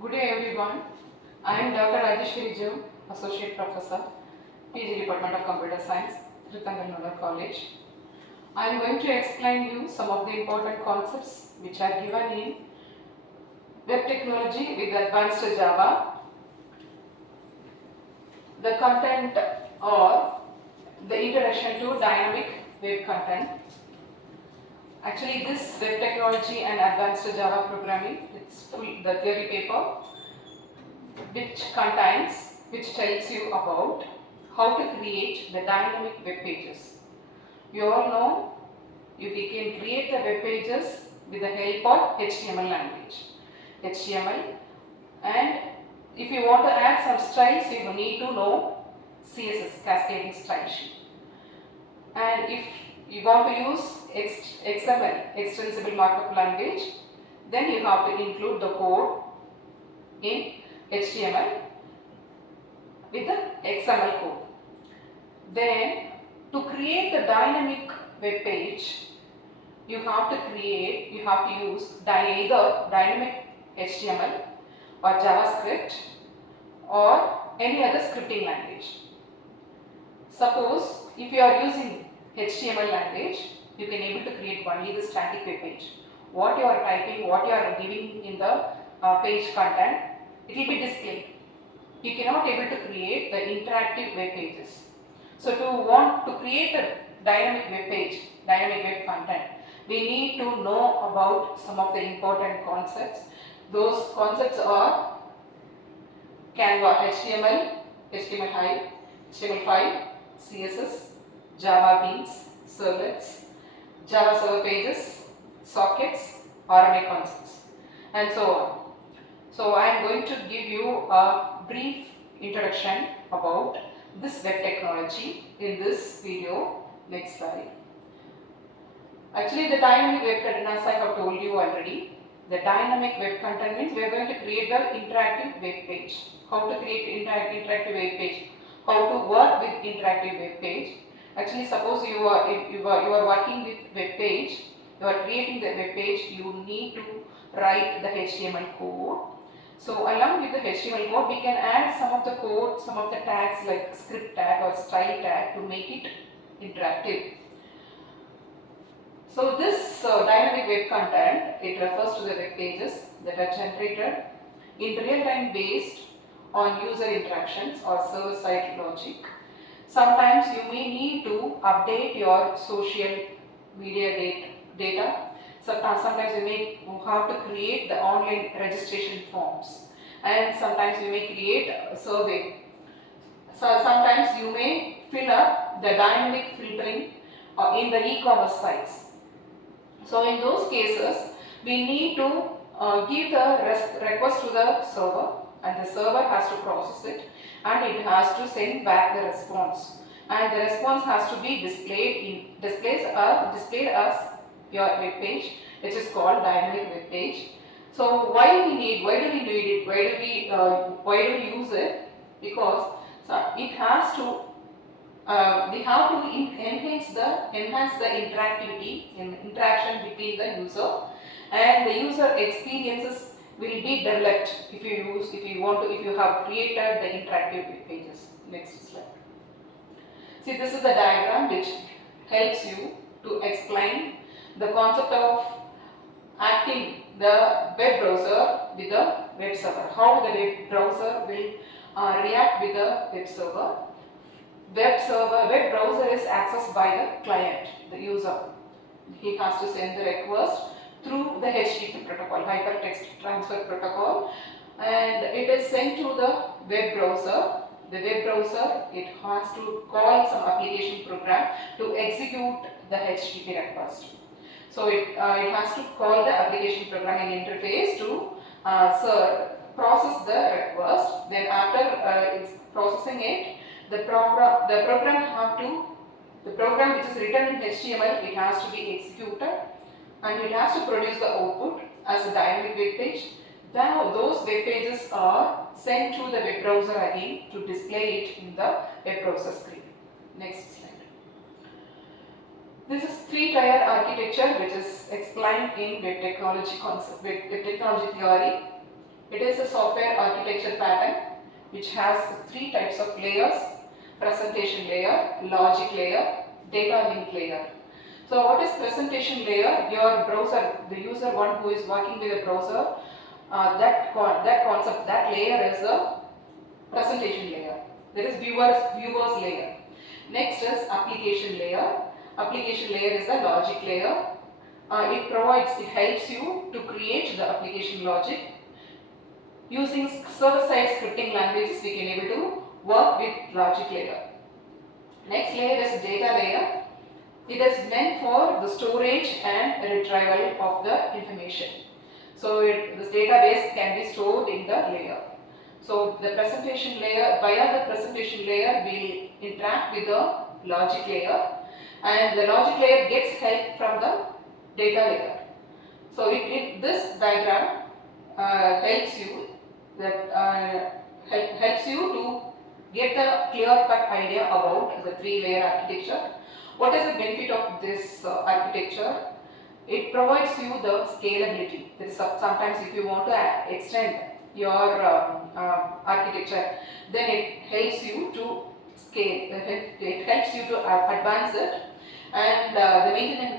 Good day everyone. I am Dr. Rajeshwari Jiv, Associate Professor, PG Department of Computer Science, Tritangal College. I am going to explain you some of the important concepts which are given in web technology with advanced Java. The content or the introduction to dynamic web content. Actually, this web technology and advanced Java programming, it's the theory paper which tells you about how to create the dynamic web pages. You all know we can create the web pages with the help of HTML language. HTML, and if you want to add some styles, you need to know CSS, cascading style sheet. And if you want to use XML, extensible markup language, then you have to include the code in HTML with the XML code. Then to create the dynamic web page, you have to use either dynamic HTML or JavaScript or any other scripting language. Suppose if you are using HTML language, you can able to create only the static web page. What you are typing, what you are giving in the page content, it will be displayed. You cannot able to create the interactive web pages. So to want to create a dynamic web page, dynamic web content, we need to know about some of the important concepts. Those concepts are Canva, HTML, HTML5, HTML5, CSS, Java Beans, servlets, Java server pages, sockets, RMA concepts, and so on. So I am going to give you a brief introduction about this web technology in this video. Next slide. Actually, the dynamic web content, as I have told you already, the dynamic web content means we are going to create the interactive web page. How to create interactive web page? How to work with interactive web page? Actually, suppose you are working with web page, you are creating the web page, you need to write the HTML code. So along with the HTML code, we can add some of the code, some of the tags like script tag or style tag to make it interactive. So this dynamic web content, it refers to the web pages that are generated in real time based on user interactions or server side logic. Sometimes you may need to update your social media data. Sometimes you may have to create the online registration forms, and sometimes you may create a survey. So sometimes you may fill up the dynamic filtering in the e-commerce sites. So in those cases, we need to give the request to the server, and the server has to process it, and it has to send back the response, and the response has to be displayed as your web page, which is called dynamic web page. So why do we need it? Why do we use it? Because it has to we have to enhance the interaction between the user, and the user experiences will be developed if you have created the interactive web pages. Next slide. See, this is the diagram which helps you to explain the concept of acting the web browser with the web server. How the web browser will react with the web server. Web browser is accessed by the client, the user. He has to send the request through the HTTP protocol, Hypertext Transfer Protocol, and it is sent to the web browser. The web browser, it has to call some application program to execute the HTTP request. So it has to call the application programming interface to process the request. Then after it's processing it, the program which is written in HTML, it has to be executed, and it has to produce the output as a dynamic web page. Then those web pages are sent to the web browser again to display it in the web browser screen. Next slide. This is three-tier architecture which is explained in web technology concept, web technology theory. It is a software architecture pattern which has 3 types of layers: presentation layer, logic layer, data link layer. So what is presentation layer? Your browser, the user one who is working with a browser, that concept, that layer is a presentation layer. There is viewers layer. Next is application layer. Application layer is the logic layer. It helps you to create the application logic. Using server-side scripting languages, we can able to work with logic layer. Next layer is data layer. It is meant for the storage and retrieval of the information. So this database can be stored in the layer. So the presentation layer, via the presentation layer, we will interact with the logic layer, and the logic layer gets help from the data layer. So this diagram helps you to get a clear-cut idea about the 3-layer architecture. What is the benefit of this architecture? It provides you the scalability. There is sometimes if you want to extend your architecture, then it helps you to scale. It helps you to advance it, and the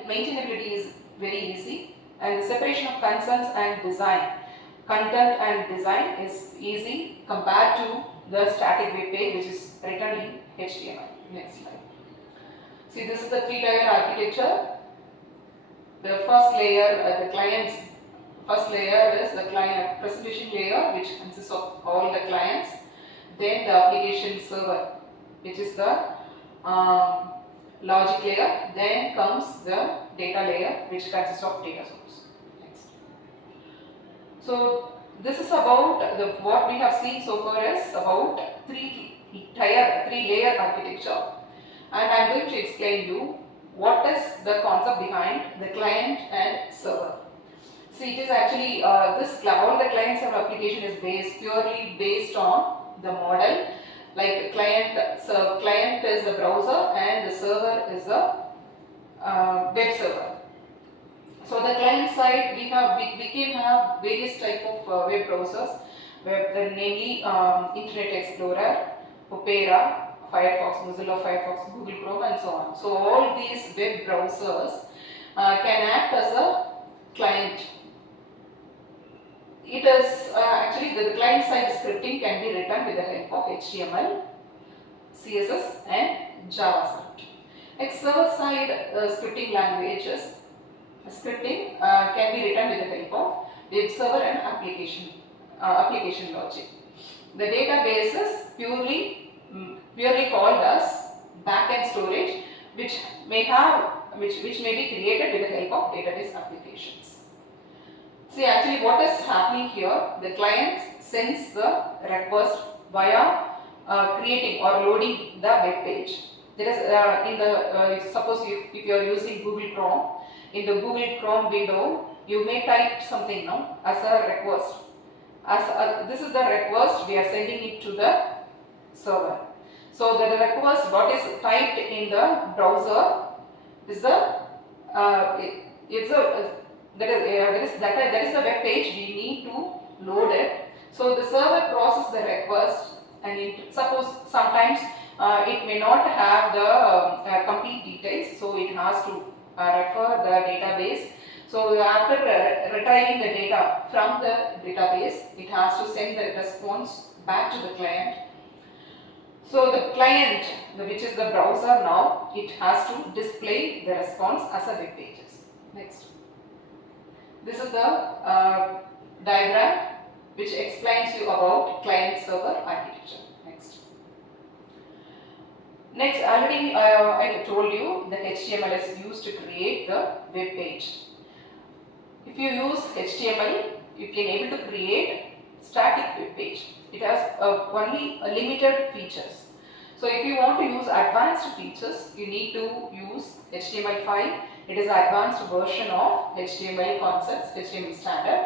maintainability is very easy, and the separation of concerns and design, content and design is easy compared to the static web page which is written in HTML. Next slide. See, this is the 3-layer architecture. The first layer, the client's first layer is the client presentation layer, which consists of all the clients. Then the application server, which is the logic layer. Then comes the data layer, which consists of data source. Next. So this is about what we have seen so far is about 3-layer architecture, and I am going to explain you what is the concept behind the client and server. See, it is actually all the client server application is purely based on the model. Like client is the browser and the server is the web server. So the client side, we can have various type of web browsers, namely Internet Explorer, Opera, Firefox, Mozilla Firefox, Google Chrome, and so on. So all these web browsers can act as a client. It is actually the client side scripting can be written with the help of HTML, CSS, and JavaScript. Like server side scripting languages, scripting can be written with the help of web server and application logic. The database is purely called as backend storage, which may be created with the help of database applications. See, actually what is happening here, the client sends the request via creating or loading the web page. There is suppose if you are using Google Chrome, in the Google Chrome window you may type something now as a request. This is the request, we are sending it to the server. So the request what is typed in the browser is that is the web page, we need to load it. So the server processes the request, and suppose sometimes it may not have the complete details, so it has to refer the database. So after retrieving the data from the database, it has to send the response back to the client. So the client, which is the browser now, it has to display the response as a web pages. Next. This is the diagram which explains you about client-server architecture. Next, already I told you that HTML is used to create the web page. If you use HTML, you can able to create static web page. It has only limited features. So if you want to use advanced features, you need to use HTML5. It is an advanced version of HTML concepts, HTML standard.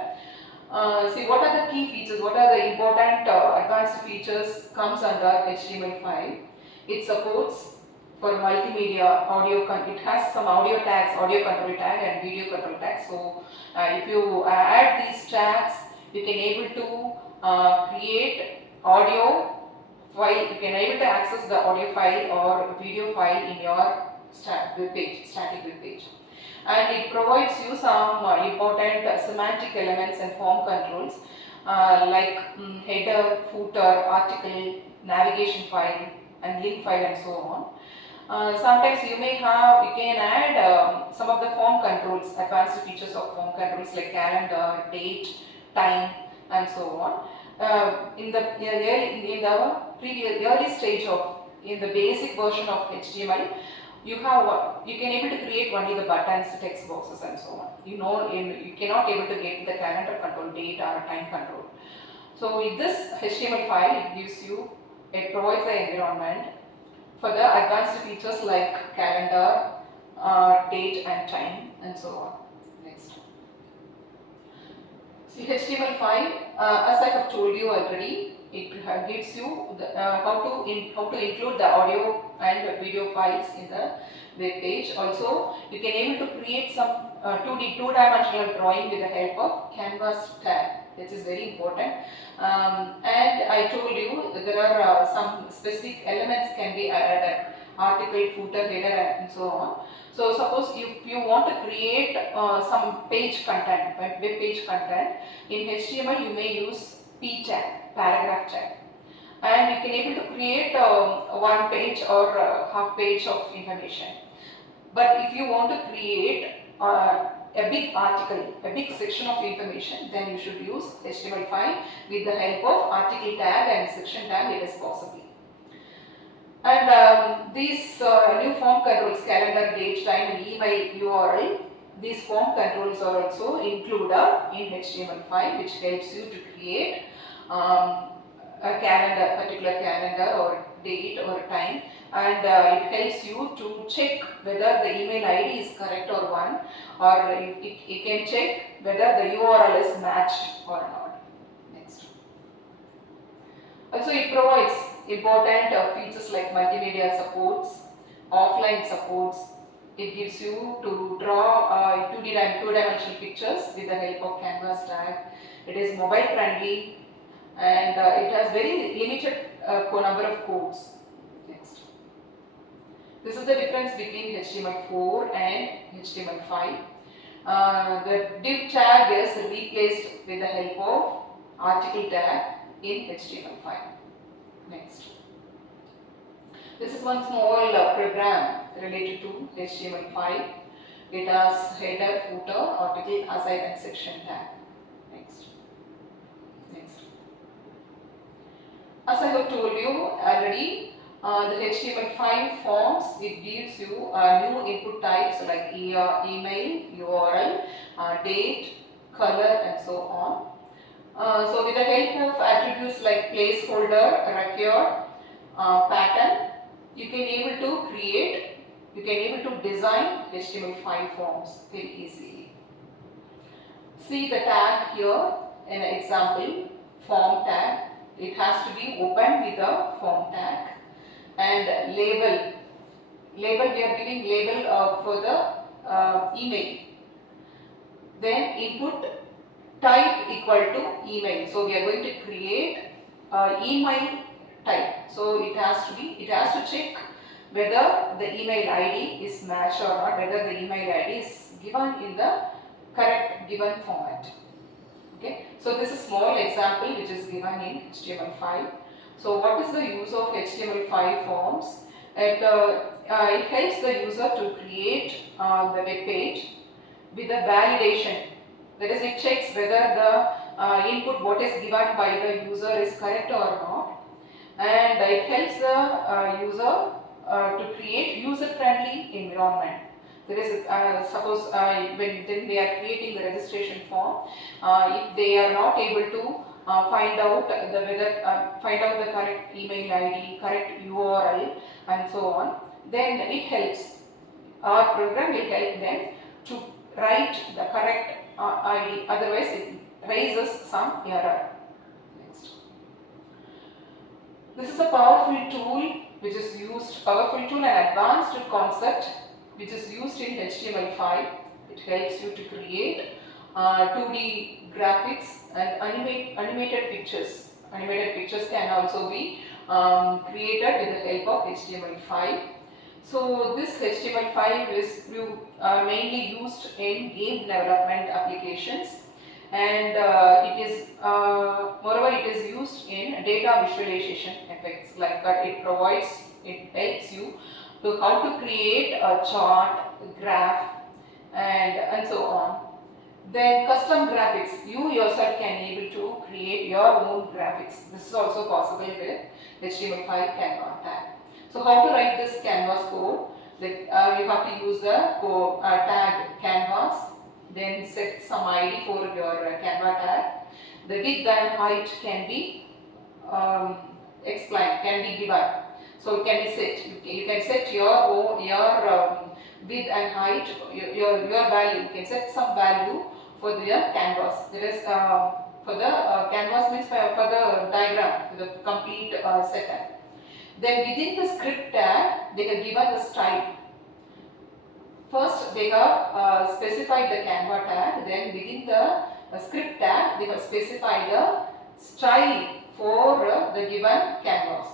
See, what are the key features, what are the important advanced features comes under HTML5. It supports for multimedia audio, it has some audio tags, audio control tag and video control tag. So if you add these tags, you can able to create audio file. You can able to access the audio file or video file in your web page, static web page. And it provides you some important semantic elements and form controls like header, footer, article, navigation file and link file and so on. Sometimes you can add some of the form controls, advanced features of form controls like calendar, date, time and so on. In the early stage of, in the basic version of HTML, you can able to create only the buttons, text boxes and so on. You cannot able to get the calendar control, date or time control. So with this HTML file, it provides the environment for the advanced features like calendar, date and time and so on. Next. See, HTML5, as I have told you already, it gives you how to include the audio and video files in the web page. Also, you can able to create some two-dimensional drawing with the help of canvas tag. This is very important. And I told you there are some specific elements can be added, article, footer, header and so on. So suppose if you want to create some page content, web page content, in HTML you may use p tag, paragraph tag, and you can able to create one page or half page of information. But if you want to create a big article, a big section of information, then you should use HTML5 with the help of article tag and section tag. It is possible. And these new form controls, calendar, date, time and email URL, these form controls are also included in HTML5, which helps you to create a calendar, particular calendar or date or time, and it helps you to check whether the email ID is correct or one, or it can check whether the URL is matched or not. Next. Also, it provides important features like multimedia supports, offline supports. It gives you to draw two-dimensional pictures with the help of canvas tag. It is mobile friendly and it has very limited number of codes. Next. This is the difference between HTML4 and HTML5. The div tag is replaced with the help of article tag in HTML5. Next. This is one small program related to HTML5. It has header, footer, article, aside and section tag. Next. Next. As I have told you already, the HTML5 forms, it gives you new input types like email, URL, date, color and so on. So with the help of attributes like placeholder, record, pattern, you can able to design HTML5 forms very easily. See the tag here in an example, form tag. It has to be opened with a form tag. And label, we are giving label for the email. Then input type equal to email. So we are going to create email type. So it has to check whether the email ID is matched or not, whether the email ID is given in the correct given format. Okay. So this is small example which is given in HTML5. So what is the use of HTML5 forms? It helps the user to create the web page with a validation. That is, it checks whether the input what is given by the user is correct or not, and it helps the user to create user-friendly environment. That is, suppose when they are creating the registration form, if they are not able to find out the correct email ID, correct URL, and so on, then it helps. Our program will help them to write the correct ID. Otherwise, it raises some error. Next. This is a powerful tool and advanced concept which is used in HTML5. It helps you to create 2D graphics and animated pictures. Animated pictures can also be created with the help of HTML5. So this HTML5 is mainly used in game development applications, and moreover it is used in data visualization effects, like that it helps you to how to create a chart, graph, and so on. Then custom graphics, you yourself can able to create your own graphics. This is also possible with HTML5 Canva tag. So how to write this canvas code? You have to use the tag canvas, then set some ID for your Canva tag. The width and height can be explained, can be given. So it can be set. You can set your width and height, your value. You can set some value for the canvas. There is for the canvas means for the diagram, for the complete setup. Then within the script tag, they have given the style. First, they have specified the Canva tag. Then within the script tag, they have specified the style for the given canvas.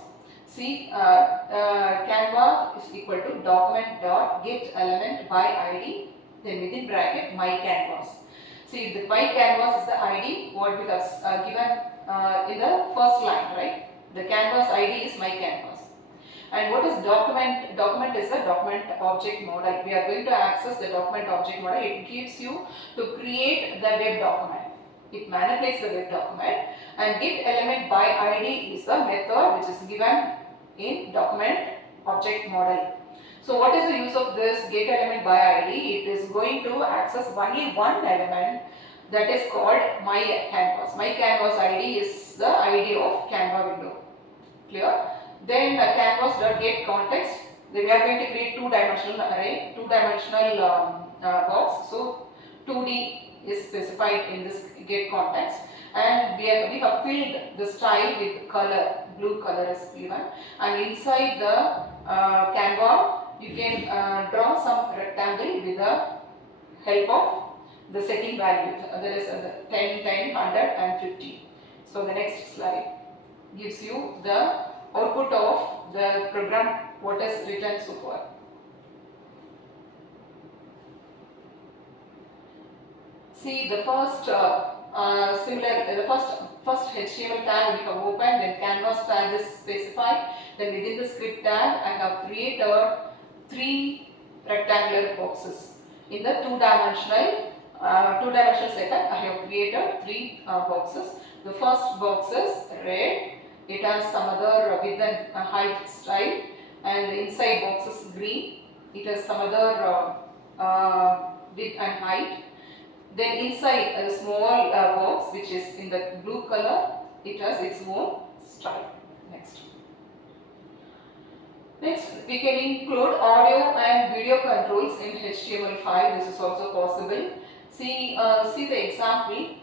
See, Canva is equal to document.getElement by ID. Then within bracket my canvas. See, the my canvas is the ID what we have given in the first line, right? The canvas ID is my canvas. And what is document? Document is a document object model. We are going to access the document object model. It gives you to create the web document. It manipulates the web document. And getElement by ID is the method which is given in document object model. So what is the use of this getElement by ID? It is going to access only one element, that is called my canvas. My canvas ID is the ID of Canva window. Clear? Then canvas.getContext. Then we are going to create two-dimensional array, two-dimensional box. So 2D is specified in this getContext, and we have filled the style with color. Blue color is given, and inside the Canva you can draw some rectangle with the help of the setting value. That is 10, 10, 100 and 50. So the next slide gives you the output of the program, what is written so far. See, the first first HTML tag we have opened, then canvas tag is specified, then within the script tag I have created 3 rectangular boxes. In the two-dimensional setup I have created 3 boxes. The first box is red. It has some other width and height style, and the inside box is green. It has some other width and height. Then inside a small box which is in the blue color, it has its own style. Next, we can include audio and video controls in HTML5. This is also possible. See the example.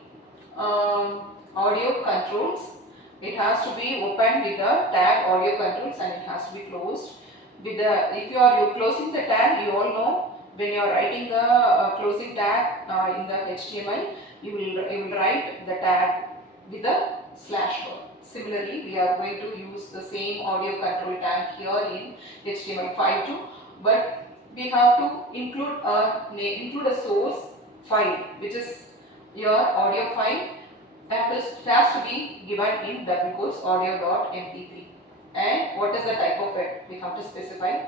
Audio controls. It has to be opened with the tag audio controls, and it has to be closed with the. If you're closing the tag, you all know when you are writing the closing tag in the HTML, you will write the tag with the slash word. Similarly, we are going to use the same audio control tag here in HTML5 too, but we have to include a source file, which is your audio file. It has to be given in double quotes audio.mp3. And what is the type of it? We have to specify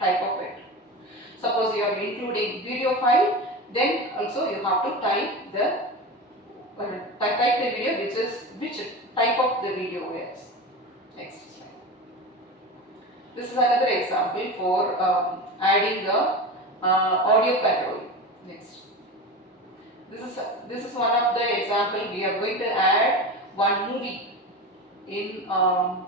type of it. Suppose you are including video file, then also you have to type the video, which type of the video is. Next slide. This is another example for adding the audio control. Next. This is one of the example. We are going to add one movie in our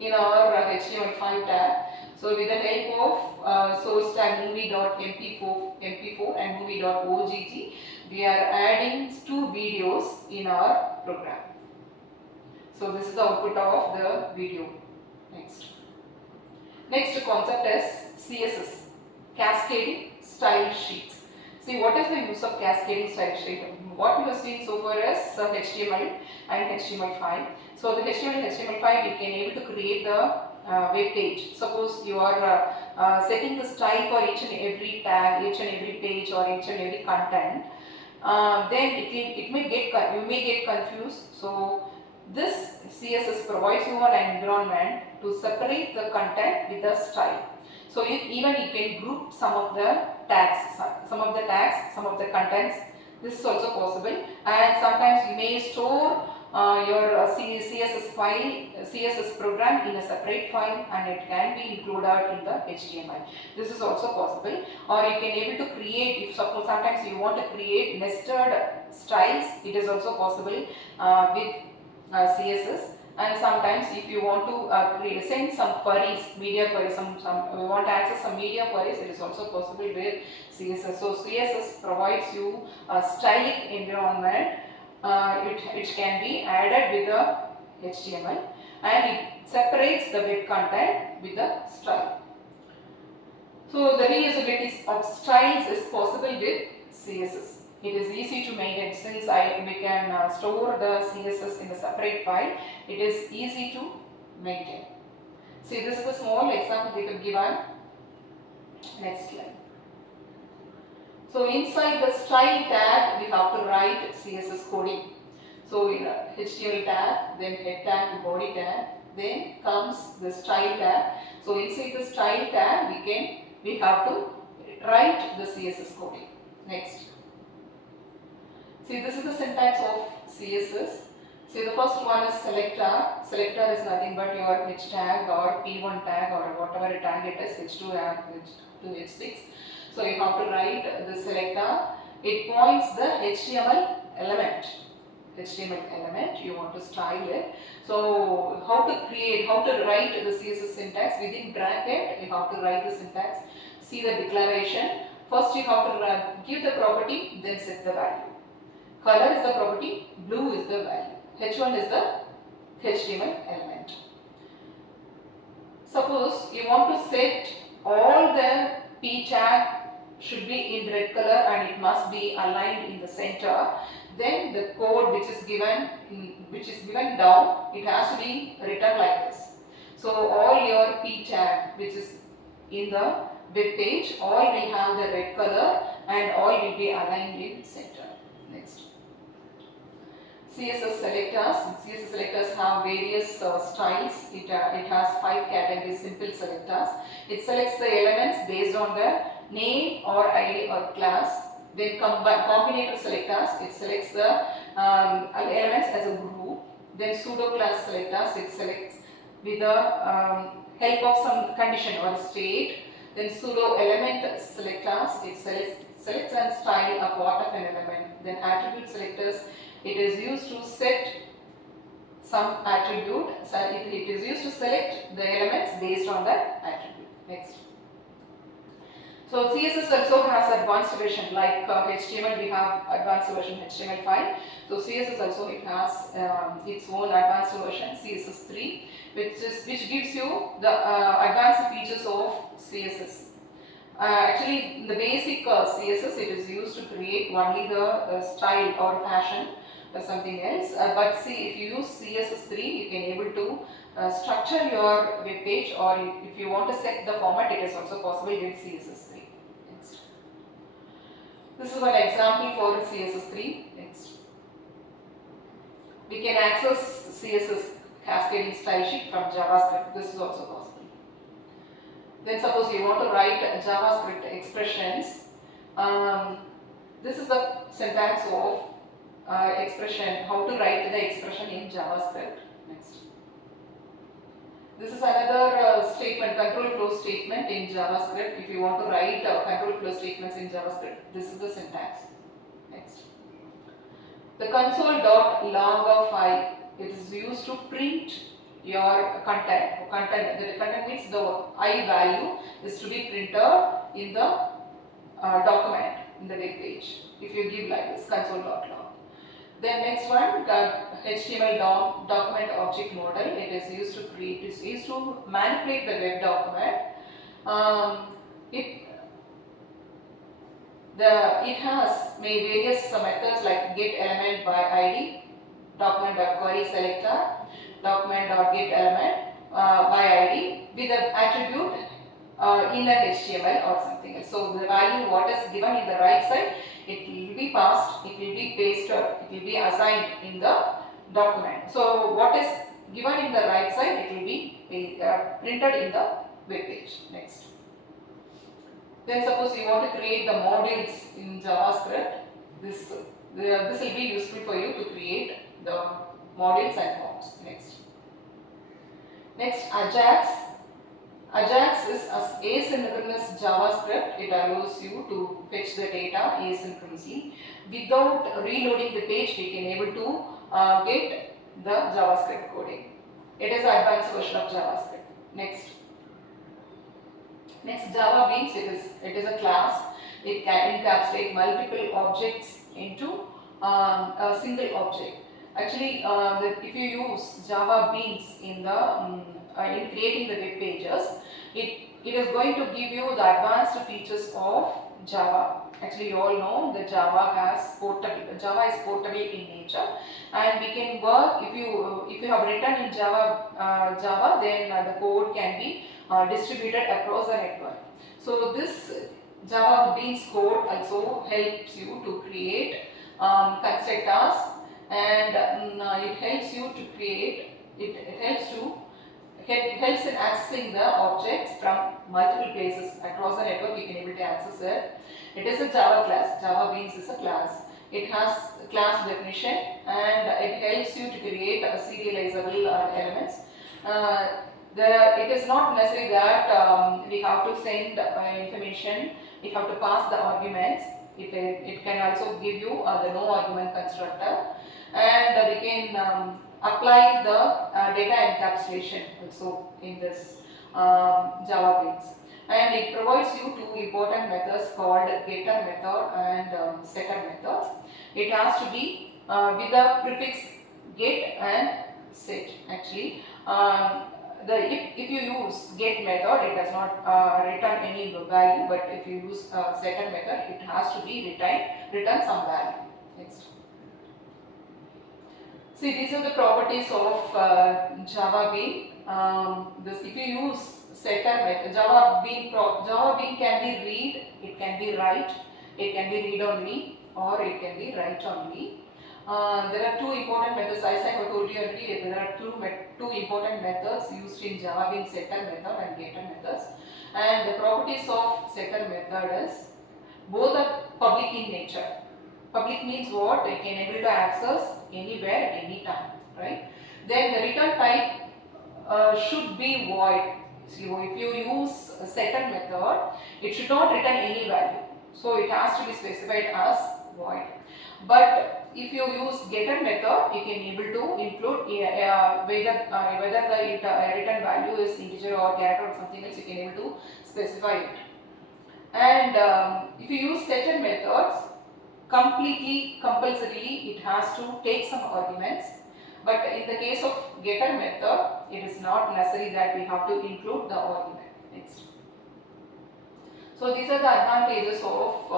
HTML5 tag. So with the help of source tag movie.mp4 and movie.ogg, we are adding 2 videos in our program. So this is the output of the video. Next concept is CSS, cascading style sheets. See, what is the use of cascading style sheet? what we have seen so far is HTML and HTML5. So the HTML and HTML5 you can able to create the web page. Suppose you are setting the style for each and every tag, each and every page or each and every content. Then you may get confused. So this CSS provides you an environment to separate the content with the style. So even you can group some of the tags, some of the contents. This is also possible, and sometimes you may store your CSS file, CSS program in a separate file, and it can be included in the HTML. This is also possible. Or you can able to create, if suppose sometimes you want to create nested styles, it is also possible with CSS. And sometimes if you want to send some queries, media queries, we want to access some media queries, it is also possible with CSS. So CSS provides you a stylic environment. It can be added with the HTML, and it separates the web content with the style. So the reusability of styles is possible with CSS. It is easy to maintain since we can store the CSS in a separate file. It is easy to maintain. See, this is a small example they have given. Next slide. So inside the style tag, we have to write CSS coding. So in a HTML tag, then head tag, body tag, then comes the style tag. So inside the style tag, we have to write the CSS coding. Next. See, this is the syntax of CSS. See, the first one is selector. Selector is nothing but your H tag or P1 tag or whatever tag it is, H2 and H2, H6. So you have to write the selector. It points the HTML element. HTML element, you want to style it. So how to write the CSS syntax? Within bracket, you have to write the syntax. See the declaration. First you have to give the property, then set the value. Color is the property, blue is the value. H1 is the HTML element. Suppose you want to set all the P tag should be in red color and it must be aligned in the center. Then the code which is given down, it has to be written like this. So all your P tag which is in the web page, all will have the red color and all will be aligned in center. Next. CSS selectors. CSS selectors have various styles. It has 5 categories, simple selectors. It selects the elements based on the name or ID or class. Then combinator selectors. It selects the elements as a group. Then pseudo class selectors. It selects with the help of some condition or state. Then pseudo element selectors. It selects and style a part of an element. Then attribute selectors. It is used to set some attribute. So it is used to select the elements based on that attribute. Next. So CSS also has advanced version, like HTML we have advanced version HTML5. So CSS also it has its own advanced version CSS3, which gives you the advanced features of CSS. Actually, the basic CSS it is used to create only the style or fashion or something else. But see, if you use CSS3, you can able to structure your web page, or if you want to set the format, it is also possible with CSS3. Next. This is one example for CSS3. Next. We can access CSS cascading style sheet from JavaScript. This is also possible. Then suppose you want to write JavaScript expressions. This is the syntax of expression, how to write the expression in JavaScript. Next. This is another statement, control flow statement in JavaScript. If you want to write control flow statements in JavaScript, this is the syntax. Next. The console.logify, it is used to print your content. The content means the I value is to be printed in the document, in the web page. If you give like this, console.log. Then next one, HTML document object model. It is used to create, it is used to manipulate the web document. It has various methods like get element by ID, document.query selector, document.get element by ID with the attribute inner HTML or something else. So the value what is given in the right side, it will be passed, it will be pasted, it will be assigned in the document. So what is given in the right side, it will be printed in the web page. Next. Then suppose you want to create the modules in JavaScript, this will be useful for you to create the modules and forms. Next, Ajax. Ajax is asynchronous JavaScript. It allows you to fetch the data asynchronously. Without reloading the page, we can able to get the JavaScript coding. It is an advanced version of JavaScript. Next, Java Beans. It is a class. It can encapsulate multiple objects into a single object. Actually, if you use Java Beans in creating the web pages, it is going to give you the advanced features of Java. Actually, you all know that Java is portable in nature, and we can work if you have written in Java, then the code can be distributed across the network. So this Java Beans code also helps you to create constructors, and it helps you to create. It helps in accessing the objects from multiple places across the network. You can able to access it. It is a Java class. Java Beans is a class. It has class definition, and it helps you to create serializable elements. It is not necessary that we have to send information. We have to pass the arguments. It can also give you the no argument constructor, and we can apply the data encapsulation also in this Java Beans. And it provides you two important methods called getter method and setter method. It has to be with the prefix get and set. Actually, if you use get method, it does not return any value, but if you use setter method, it has to be return some value. Next. See, these are the properties of Java Bean. If you use setter method, Java Bean can be read, it can be write, it can be read only, or it can be write only. There are two important methods, as I have told you already. There are two important methods used in Java Bean: setter method and getter methods. And the properties of setter method is both are public in nature. Public means what? You can able to access anywhere at any time, right? Then the return type should be void. So if you use a setter method, it should not return any value. So it has to be specified as void. But if you use getter method, you can able to include whether the return value is integer or character or something else. You can able to specify it. And if you use setter methods, compulsorily it has to take some arguments, but in the case of getter method, it is not necessary that we have to include the argument. Next. So these are the advantages of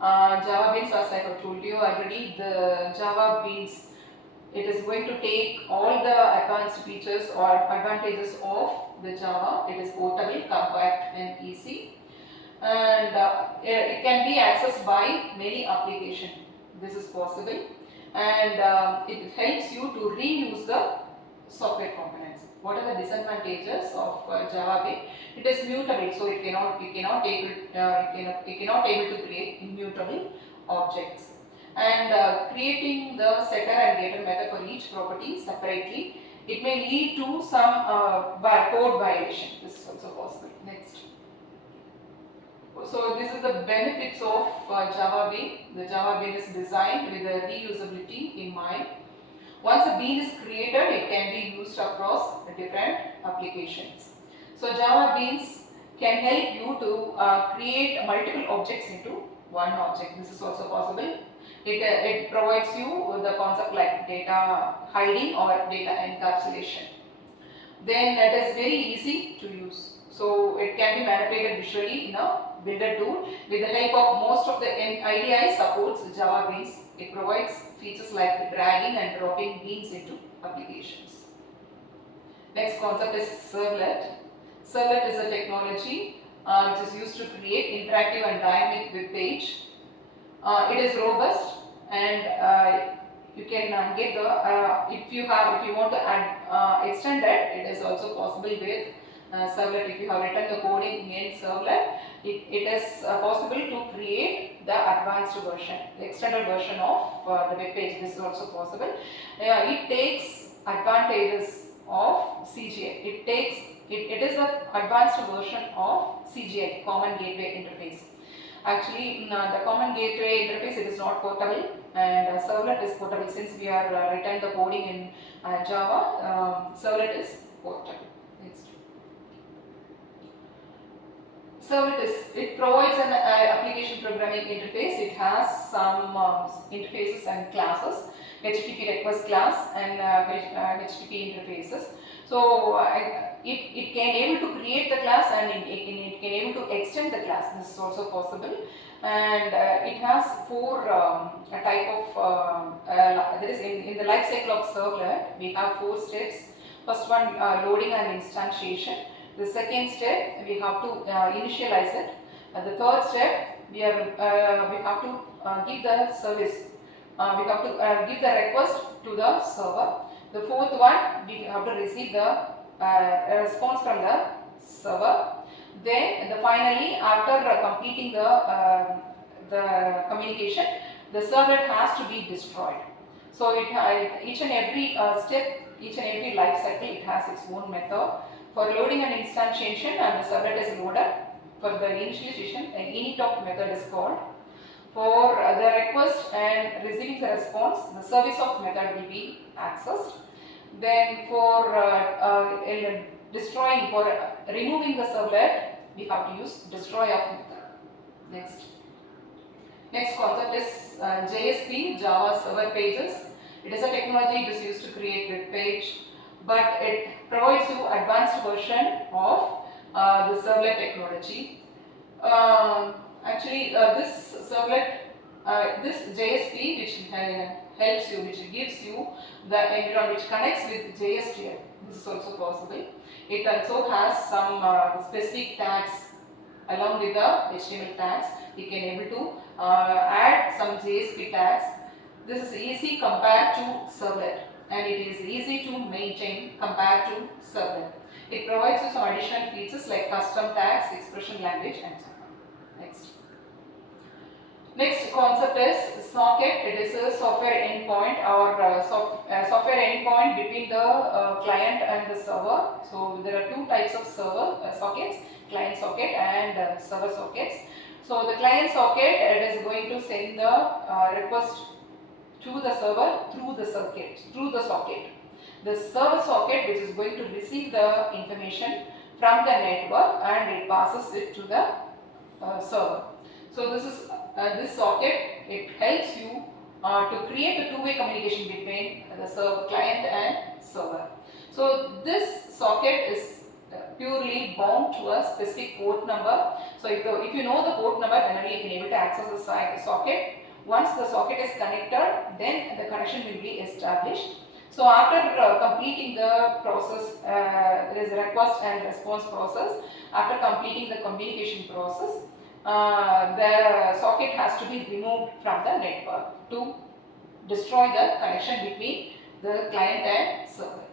Java Beans. As I have told you already, the Java Beans, it is going to take all the advanced features or advantages of the Java. It is portable, compact and easy, and it can be accessed by many applications. This is possible, and it helps you to reuse the software components. What are the disadvantages of Java Bean? It is mutable, so you cannot able to create immutable objects. And creating the setter and getter method for each property separately, it may lead to some code violation. This is also possible. Next. So this is the benefits of Java Bean. The Java Bean is designed with the reusability in mind. Once a bean is created, it can be used across different applications. So Java Beans can help you to create multiple objects into one object. This is also possible. It provides you the concept like data hiding or data encapsulation. Then that is very easy to use. So it can be manipulated visually in a builder tool. With the help of most of the IDE supports Java Beans. It provides features like dragging and dropping beans into applications. Next concept is servlet. Servlet is a technology which is used to create interactive and dynamic web page. It is robust and you can get the if you want to add extend that, it is also possible with servlet. If you have written the coding in servlet, it is possible to create the advanced version, the extended version of the web page. This is also possible. It takes advantages of CGI. It is an advanced version of CGI, Common Gateway Interface. Actually, the Common Gateway Interface, it is not portable, and servlet is portable. Since we are written the coding in Java, servlet is portable. Next. Servlet it provides an application programming interface. It has some interfaces and classes, HTTP request class and HTTP interfaces. So it can able to create the class, and it can able to extend the class. This is also possible, and it has four type of there is in the life cycle of servlet. We have four steps. First one, loading and instantiation. The second step, we have to initialize it. The third step, we have to give the service. We have to give the request to the server. The fourth one, we have to receive the response from the server. Then finally, after completing the communication, the servlet has to be destroyed. So each and every step, each and every life cycle, it has its own method. For loading and instantiation, and the servlet is loaded. For the initialization, an init of method is called. For the request and receiving the response, the service of method will be accessed. Then for destroying, for removing the servlet, we have to use destroy of method. Next concept is JSP, Java Server Pages. It is a technology it is used to create web page, but it provides you advanced version of the servlet technology. Actually, this servlet, this JSP, which helps you, which gives you the environment, which connects with JSTL. This is also possible. It also has some specific tags along with the HTML tags. You can able to add some JSP tags. This is easy compared to servlet, and it is easy to maintain compared to servlet. It provides you some additional features like custom tags, expression language, and so on. Next concept is socket. It is a software endpoint or software endpoint between the client and the server. So there are two types of server sockets: client socket and server sockets. So the client socket, it is going to send the request to the server through the socket. The server socket, which is going to receive the information from the network, and it passes it to the server. So this is this socket. It helps you to create a two-way communication between the client and server. So this socket is purely bound to a specific port number. So if you know the port number, then only you can able to access the socket. Once the socket is connected, then the connection will be established. So after completing the process, there is a request and response process. After completing the communication process, the socket has to be removed from the network to destroy the connection between the client and server.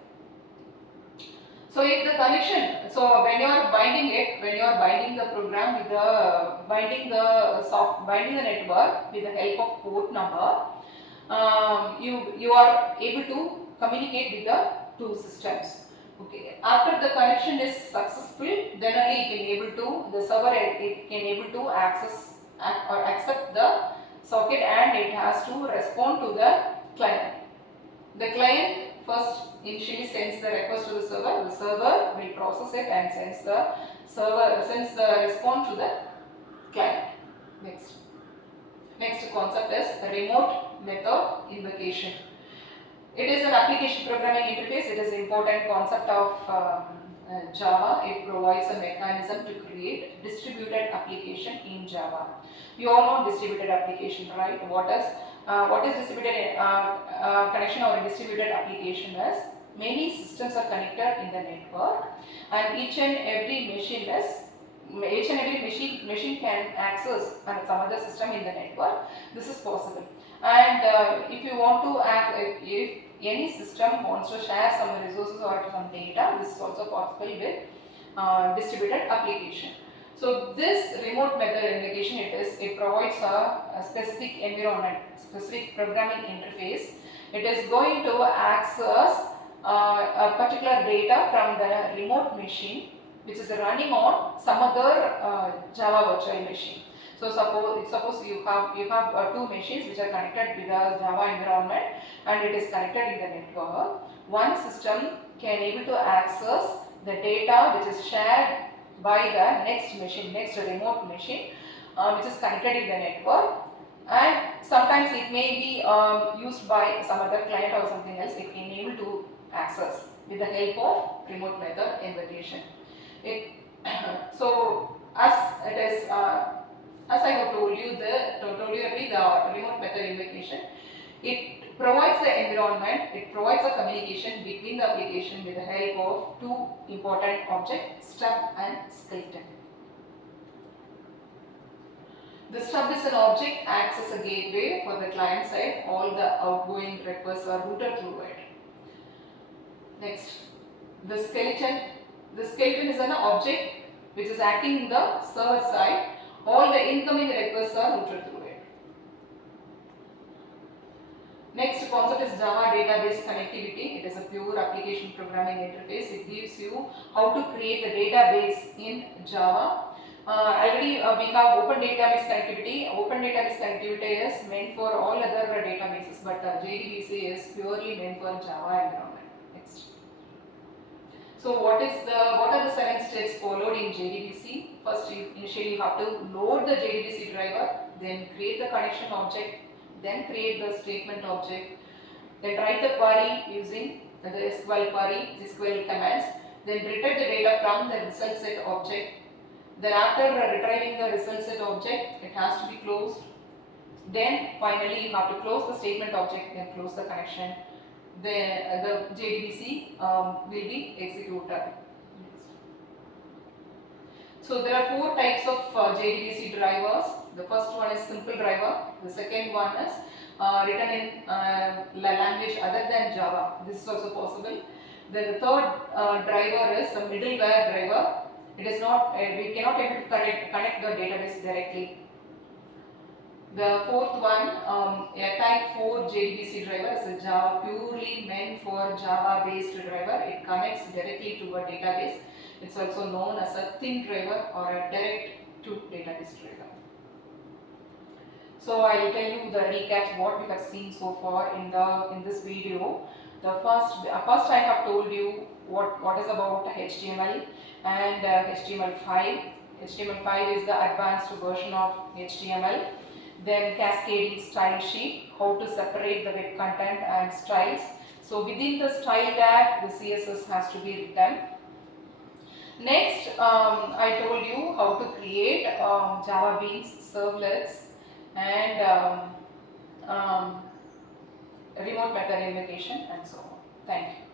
So if the connection, so when you are binding it, when you are binding the program with the binding the network with the help of port number, you are able to communicate with the two systems. Okay. After the connection is successful, then only you can able to, the server it can able to access or accept the socket, and it has to respond to the client. The client first initially sends the request to the server will process it and sends the response to the client. Next concept is remote method invocation. It is an application programming interface. It is an important concept of Java, it provides a mechanism to create distributed application in Java. We all know distributed application, right? What is distributed connection or a distributed application is many systems are connected in the network, and each and every machine can access some other system in the network. This is possible. And if you want to if any system wants to share some resources or some data, this is also possible with distributed application. So this remote method invocation, it provides a specific environment, specific programming interface. It is going to access a particular data from the remote machine, which is running on some other Java virtual machine. So suppose you have two machines which are connected with a Java environment, and it is connected in the network. One system can able to access the data which is shared by the next remote machine, which is connected in the network, and sometimes it may be used by some other client or something else. It can able to access with the help of remote method invocation. So as it is as I have told you the remote method invocation, it provides the environment, it provides a communication between the application with the help of two important objects, stub and skeleton. The stub is an object, acts as a gateway for the client side. All the outgoing requests are routed through it. Next, the skeleton. The skeleton is an object which is acting in the server side. All the incoming requests are routed through it. Next concept is Java database connectivity. It is a pure application programming interface. It gives you how to create a database in Java. Already we have open database connectivity. Open database connectivity is meant for all other databases, but JDBC is purely meant for Java environment. Next. So what are the 7 steps followed in JDBC? First, initially you have to load the JDBC driver, then create the connection object, then create the statement object, then write the query using the SQL query, SQL commands, then return the data from the result set object. Then after retrieving the result set object, it has to be closed. Then finally you have to close the statement object, then close the connection. The JDBC will be executed. So there are 4 types of JDBC drivers. The first one is simple driver. The second one is written in language other than Java. This is also possible. Then the third driver is a middleware driver. It is not we cannot able to connect the database directly. The fourth one, a type 4 JDBC driver, is a Java purely meant for Java based driver. It connects directly to a database. It's also known as a thin driver or a direct to database driver. So I will tell you the recap what we have seen so far in this video. The first I have told you what is about HTML and HTML5. HTML5 is the advanced version of HTML. Then cascading style sheet, how to separate the web content and styles. So within the style tag, the CSS has to be written. Next, I told you how to create Java Beans servlets and remote method invocation and so on. Thank you.